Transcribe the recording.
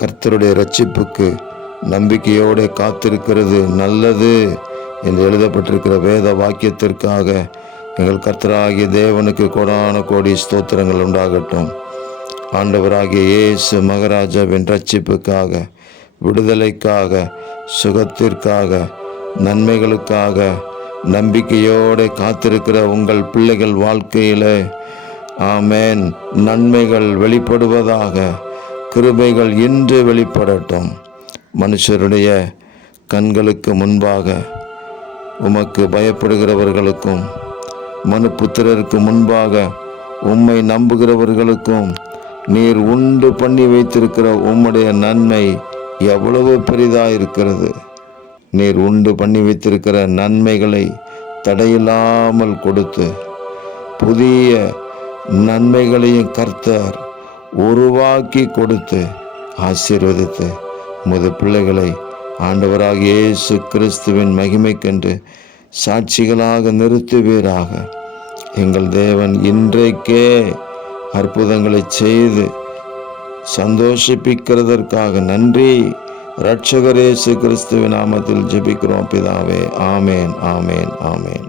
கர்த்தருடைய இரட்சிப்புக்கு நம்பிக்கையோடு காத்திருக்கிறது நல்லது என்று எழுதப்பட்டிருக்கிற வேத வாக்கியத்திற்காக எங்கள் கர்த்தராகிய தேவனுக்கு கோடான கோடி ஸ்தோத்திரங்கள் உண்டாகட்டும். ஆண்டவராகிய இயேசு மகாராஜாவின் இரட்சிப்புக்காக, விடுதலைக்காக, சுகத்திற்காக, நன்மைகளுக்காக நம்பிக்கையோடு காத்திருக்கிற உங்கள் பிள்ளைகள் வாழ்க்கையிலே ஆமேன் நன்மைகள் வெளிப்படுவதாக. கிருபைகள் இன்று வெளிப்படட்டும். மனுஷருடைய கண்களுக்கு முன்பாக உமக்கு பயப்படுகிறவர்களுக்கும் மனுபுத்திரருக்கு முன்பாக உம்மை நம்புகிறவர்களுக்கும் நீர் உண்டு பண்ணி வைத்திருக்கிற உம்முடைய நன்மை எவ்வளவு பெரிதாயிருக்கிறது. நீர் உண்டு பண்ணி வைத்திருக்கிற நன்மைகளை தடையில்லாமல் கொடுத்து புதிய நன்மைகளையும் கர்த்தர் உருவாக்கி கொடுத்து ஆசீர்வதித்து உமது பிள்ளைகளை ஆண்டவராகிய இயேசு கிறிஸ்துவின் மகிமைக்கென்று சாட்சிகளாக நிறுத்துவீராக. எங்கள் தேவன் இன்றைக்கே அற்புதங்களை செய்து சந்தோஷிப்பிக்கிறதற்காக நன்றி. இரட்சகர் இயேசு கிறிஸ்துவின் நாமத்தில் ஜெபிக்கிறோம் பிதாவே. ஆமேன், ஆமேன், ஆமேன்.